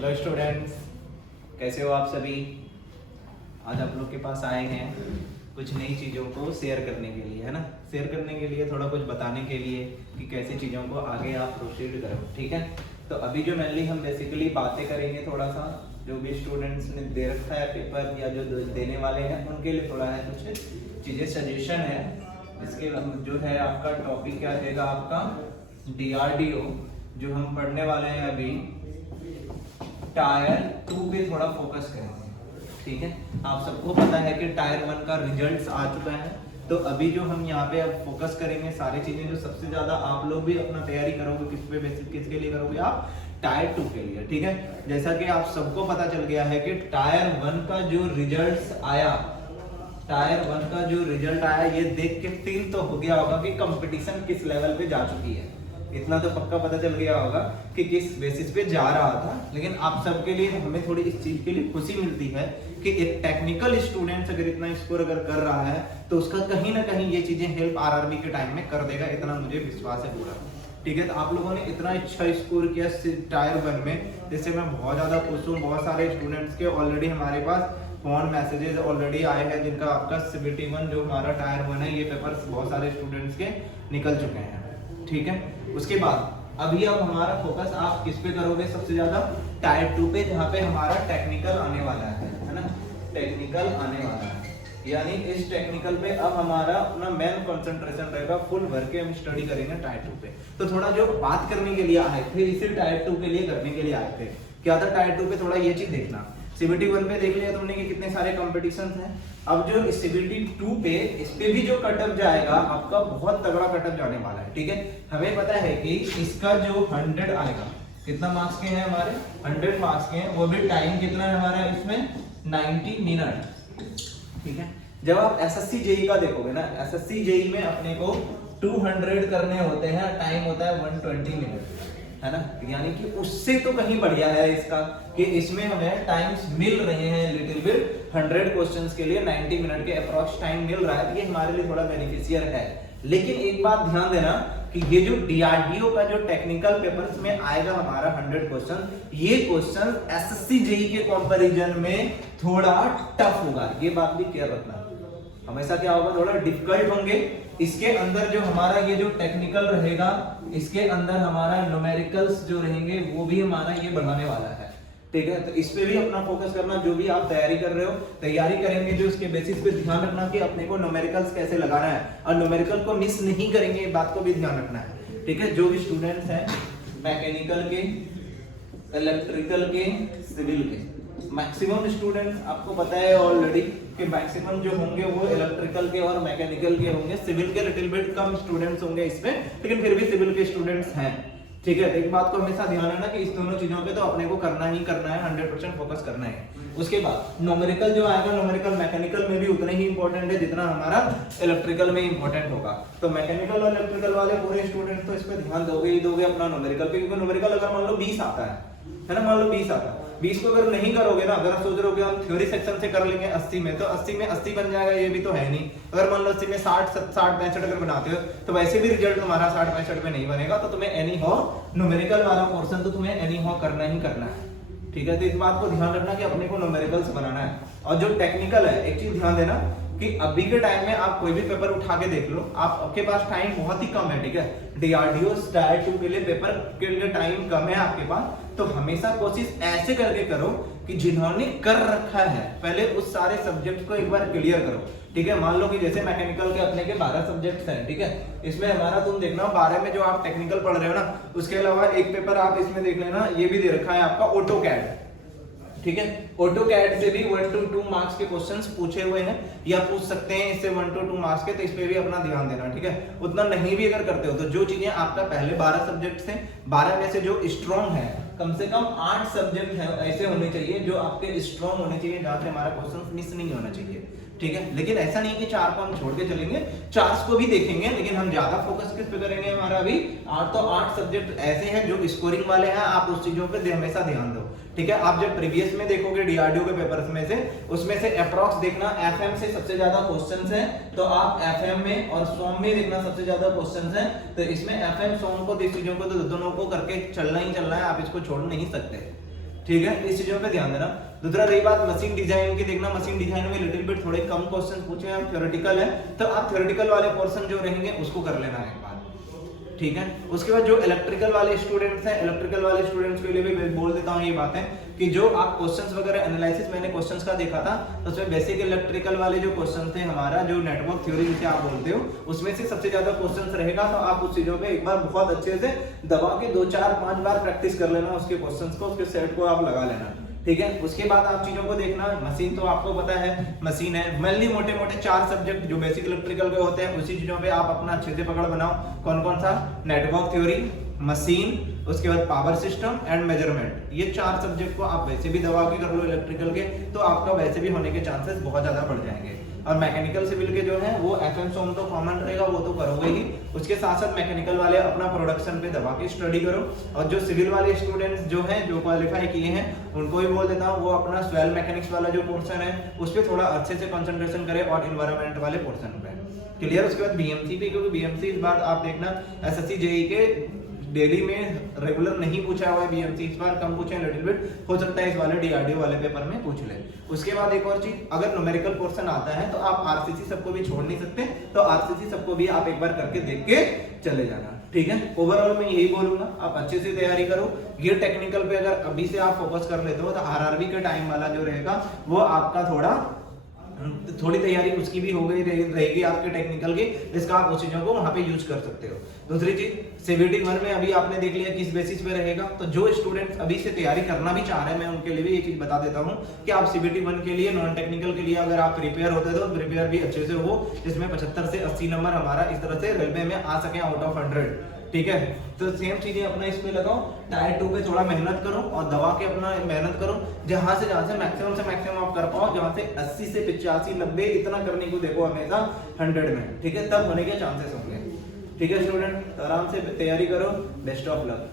Hello students, कैसे हो आप सभी। आज आप लोग के पास आए हैं कुछ नई चीज़ों को शेयर करने के लिए, है ना। शेयर करने के लिए, थोड़ा कुछ बताने के लिए कि कैसी चीज़ों को आगे आप प्रोसीड करो, ठीक है। तो अभी जो मेनली हम बेसिकली बातें करेंगे, थोड़ा सा जो भी स्टूडेंट्स ने दे रखा है पेपर या जो देने वाले हैं उनके लिए थोड़ा है कुछ चीज़ें सजेशन है। इसके जो है आपका टॉपिक क्या रहेगा, आपका DRDO जो हम पढ़ने वाले हैं अभी टायर 2 पे थोड़ा फोकस करेंगे, ठीक है। आप सबको पता है कि टायर 1 का रिजल्ट्स आ चुका है, तो अभी जो हम यहाँ पे अब फोकस करेंगे सारी चीजें जो सबसे ज्यादा आप लोग भी अपना तैयारी करोगे किस पे बेसिक किसके लिए करोगे आप, टायर 2 के लिए, ठीक है। जैसा कि आप सबको पता चल गया है कि टायर 1 का जो रिजल्ट्स आया, टायर 1 का जो रिजल्ट आया ये देख के फील तो हो गया होगा कि कंपटीशन किस लेवल पे जा चुकी है। इतना तो पक्का पता चल गया होगा कि किस बेसिस पे जा रहा था। लेकिन आप सबके लिए हमें थोड़ी इस चीज के लिए खुशी मिलती है कि एक टेक्निकल स्टूडेंट अगर इतना स्कोर अगर कर रहा है तो उसका कहीं ना कहीं ये चीजें हेल्प आरआरबी के टाइम में कर देगा, इतना मुझे विश्वास है पूरा, ठीक है। तो आप लोगों ने इतना अच्छा स्कोर किया टायर 1 में, जिससे मैं बहुत ज्यादा खुश हूँ। बहुत सारे स्टूडेंट्स के ऑलरेडी हमारे पास फोन मैसेजेस ऑलरेडी आए हैं जिनका आपका CBT 1 जो हमारा टायर 1 है, ये पेपर्स बहुत सारे स्टूडेंट्स के निकल चुके हैं, ठीक है। उसके बाद अभी अब हमारा फोकस आप किस पे करोगे सबसे ज्यादा, टायर 2 पे, जहाँ पे हमारा टेक्निकल आने वाला है ना। टेक्निकल आने वाला है, यानी इस टेक्निकल पे अब हमारा अपना मेन कंसंट्रेशन रहेगा, फुल भर के हम स्टडी करेंगे टायर 2 पे। तो थोड़ा जो बात करने के लिए आए थे, इसे टायर 2 के लिए करने के लिए आए थे, क्या था टायर 2 पे थोड़ा ये चीज देखना। CBT 1 पे देख लिया तुमने कि कितने सारे कॉम्पिटिशन हैं। अब जो CBT 2 पे, इस पे भी जो कटअप जाएगा आपका बहुत तगड़ा कटअप जाने वाला है, ठीक है। हमें पता है कि इसका जो 100 आएगा, कितना मार्क्स के हैं हमारे, 100 मार्क्स के हैं, वो भी टाइम कितना है हमारा इसमें 90 मिनट, ठीक है। जब आप SSC JEE का देखोगे ना, SSC JEE में अपने को 200 करने होते हैं, टाइम होता है 120 मिनट, है ना। यानी कि उससे तो कहीं बढ़िया है इसका कि इसमें हमें टाइम्स मिल रहे हैं लिटिल बिट, 100 क्वेश्चंस के लिए 90 मिनट के अप्रॉक्स टाइम मिल रहा है, ये हमारे लिए थोड़ा बेनिफिशियल है। लेकिन एक बात ध्यान देना कि ये जो DRDO का जो टेक्निकल पेपर्स में आएगा हमारा 100 क्वेश्चन, ये क्वेश्चन SSC JEE के कंपैरिजन में थोड़ा टफ होगा, ये बात भी केयर रखना। हमेशा क्या होगा, थोड़ा डिफिकल्ट होंगे। इसके अंदर जो हमारा ये जो टेक्निकल रहेगा, इसके अंदर हमारा न्यूमेरिकल्स जो रहेंगे वो भी हमारा ये बढ़ाने वाला है, ठीक है। तो इस पे भी अपना फोकस करना, जो भी आप तैयारी कर रहे हो, तैयारी करेंगे जो इसके बेसिस पे ध्यान रखना कि अपने को न्यूमेरिकल्स कैसे लगाना है, और न्यूमेरिकल को मिस नहीं करेंगे, ये बात को भी ध्यान रखना है, ठीक है। जो भी स्टूडेंट्स हैं मैकेनिकल के, इलेक्ट्रिकल के, सिविल के, मैक्सिमम स्टूडेंट्स आपको पता है ऑलरेडी कि मैक्सिमम जो होंगे वो इलेक्ट्रिकल के और मैकेनिकल के होंगे। सिविल के लिटिल बिट कम स्टूडेंट्स होंगे इसमें, लेकिन फिर भी सिविल के स्टूडेंट्स हैं, ठीक है। एक बात को हमेशा ध्यान रखना कि इस दोनों चीजों पे तो अपने को करना ही करना है, 100% फोकस करना है। उसके बाद न्यूमेरिकल जो आएगा, न्यूमेरिकल मैकेनिकल में भी उतना ही इंपॉर्टेंट है जितना हमारा इलेक्ट्रिकल में इंपॉर्टेंट होगा। तो मैकेनिकल और इलेक्ट्रिकल वाले पूरे स्टूडेंट्स तो इस पे ध्यान दोगे ही दोगे अपना न्यूमेरिकल पे, क्योंकि न्यूमेरिकल अगर मान लो 20 आता है ना, मान लो 20 आता है, 20 को अगर नहीं करोगे ना, अगर आप सोच रहे हो कि हम थ्योरी सेक्शन से कर लेंगे 80 में, तो 80 में 80 बन जाएगा, ये भी तो है नहीं। अगर मान लो 80 में 60 65 अगर बनाते हो तो वैसे भी रिजल्ट तुम्हारा 60 65 में नहीं बनेगा, तो तुम्हें एनी हो न्यूमेरिकल वाला पोर्शन तो तुम्हें एनी हो करना ही करना है, ठीक है। तो इस बात को ध्यान रखना कि अपने को न्यूमेरिकल्स बनाना है। और जो टेक्निकल है, एक चीज ध्यान देना कि अभी के टाइम में आप कोई भी पेपर उठा के देख लो, आपके पास टाइम बहुत ही कम है, ठीक है। DRDO टायर 2 के लिए पेपर के लिए टाइम कम है आपके पास, तो हमेशा कोशिश ऐसे करके करो कि जिन्होंने कर रखा है पहले उस सारे सब्जेक्ट को एक बार क्लियर करो, ठीक है। मान लो कि जैसे मैकेनिकल के अपने के 12 सब्जेक्ट्स हैं, ठीक है। इसमें हमारा तुम देखना 12 में जो आप टेक्निकल पढ़ रहे हो ना, उसके अलावा एक पेपर आप इसमें देख लेना, ये भी दे रखा है आपका ऑटोकैड, ठीक है। ऑटोकैड से भी 1 to 2 मार्क्स के क्वेश्चंस पूछे हुए हैं या पूछ सकते हैं इससे 1 to 2 मार्क्स के, तो इस पे भी अपना ध्यान देना, ठीक है। उतना नहीं भी अगर करते हो तो जो चीजें आपका पहले 12 सब्जेक्ट से 12 में से जो स्ट्रॉन्ग है, कम से कम 8 सब्जेक्ट है ऐसे होने चाहिए जो आपके स्ट्रॉन्ग होने चाहिए, जहां से हमारा क्वेश्चन मिस नहीं होना चाहिए, ठीक है। लेकिन ऐसा नहीं कि 4 को हम छोड़ के चलेंगे, 4 को भी देखेंगे, लेकिन हम ज्यादा फोकस किस पे करेंगे, हमारा अभी 8 सब्जेक्ट ऐसे हैं जो स्कोरिंग वाले हैं, आप उस चीजों पे हमेशा ध्यान दो, ठीक है। आप जब प्रीवियस में देखोगे DRDO के पेपर्स में से, उसमें से अप्रॉक्स देखना FM से सबसे ज्यादा क्वेश्चंस हैं, तो आप FM में और SOM में देखना सबसे ज्यादा क्वेश्चंस हैं, तो इसमें FM SOM को, इस चीजों को तो दोनों को करके चलना ही चलना है, आप इसको छोड़ नहीं सकते, ठीक है, इस चीजों पे ध्यान देना। दूसरा रही बात मशीन डिजाइन की, देखना मशीन डिजाइन में लिटिल बिट थोड़े कम क्वेश्चन पूछे हैं, थ्योरेटिकल है, तो आप थ्योरेटिकल वाले पोर्शन जो रहेंगे उसको कर लेना एक बार, ठीक है। उसके बाद जो इलेक्ट्रिकल वाले स्टूडेंट्स हैं, इलेक्ट्रिकल वाले स्टूडेंट्स के लिए भी मैं बोल देता हूँ ये बातें कि जो आप क्वेश्चंस वगैरह एनालिसिस मैंने क्वेश्चंस का देखा था, तो उसमें बेसिक इलेक्ट्रिकल वाले जो क्वेश्चंस थे हमारा, जो नेटवर्क थ्योरी जिसे आप बोलते हो, उसमें से सबसे ज्यादा क्वेश्चंस रहेगा। तो आप उस चीजों पे एक बार बहुत अच्छे से दबा के 2 4 5 बार प्रैक्टिस कर लेना उसके क्वेश्चंस को, उसके सेट को आप लगा लेना, ठीक है। उसके बाद आप चीजों को देखना, मशीन तो आपको पता है मशीन है, मेनली मोटे मोटे 4 सब्जेक्ट जो बेसिक इलेक्ट्रिकल के होते हैं उसी चीजों पे आप अपना अच्छे से पकड़ बनाओ। कौन कौन सा? नेटवर्क थ्योरी, मशीन, उसके बाद पावर सिस्टम एंड मेजरमेंट। ये 4 सब्जेक्ट को आप वैसे भी दबा के कर लो इलेक्ट्रिकल के, तो आपका वैसे भी होने के चांसेस बहुत ज्यादा बढ़ जाएंगे। और मैकेनिकल सिविल के जो है वो एफएम सोम तो कॉमन रहेगा, वो तो करोगे ही। उसके साथ साथ मैकेनिकल वाले अपना प्रोडक्शन पे दबा के स्टडी करो। और जो सिविल वाले स्टूडेंट्स जो हैं, जो क्वालिफाई किए हैं, उनको भी बोल देता हूँ वो अपना स्वेल मैकेनिक्स वाला जो पोर्शन है उस पर थोड़ा अच्छे से कंसंट्रेशन करें और एनवायरनमेंट वाले पोर्शन पे। क्लियर? उसके बाद बीएमसी पे, क्योंकि बीएमसी इस बार आप देखना एसएससी जेईई के डेली में रेगुलर नहीं पूछा हुआ है बीएमसी, इस बार कम पूछे लिटिल बिट, हो सकता है इस वाले डीआरडीओ वाले पेपर में पूछ ले। उसके बाद एक और चीज, अगर न्यूमेरिकल पोर्शन आता है तो आप आरसीसी सबको भी छोड़ नहीं सकते, तो आरसीसी सबको भी आप एक बार करके देख के चले जाना, ठीक है। ओवरऑल मैं यही बोलूंगा, आप अच्छे से तैयारी करो। ये टेक्निकल पे अगर अभी से आप फोकस कर लेते हो तो आरआरबी के टाइम वाला जो रहेगा वो आपका थोड़ी तैयारी उसकी भी हो गई रहेगी आपके टेक्निकल की, इसका आप उस चीजों को वहां पे यूज कर सकते हो। दूसरी चीज सीबीटी 1 में अभी आपने देख लिया किस बेसिस पे रहेगा, तो जो स्टूडेंट्स अभी से तैयारी करना भी चाह रहे हैं मैं उनके लिए भी ये चीज बता देता हूँ कि आप सीबीटी 1 के लिए, नॉन टेक्निकल के लिए अगर आप प्रिपेयर होते तो प्रिपेयर भी अच्छे से हो, जिसमें 75 से 80 नंबर हमारा इस तरह से रेलवे में आ सके आउट ऑफ 100, ठीक है। तो सेम चीजें अपना इसमें लगाओ, टायर 2 पे थोड़ा मेहनत करो और दबा के अपना मेहनत करो, जहां से मैक्सिमम आप कर पाओ, जहां से 80 से 85 90 इतना करने को देखो हमेशा 100 में, ठीक है, तब होने के चांसेस होंगे, ठीक है स्टूडेंट। आराम से तैयारी करो, बेस्ट ऑफ लक।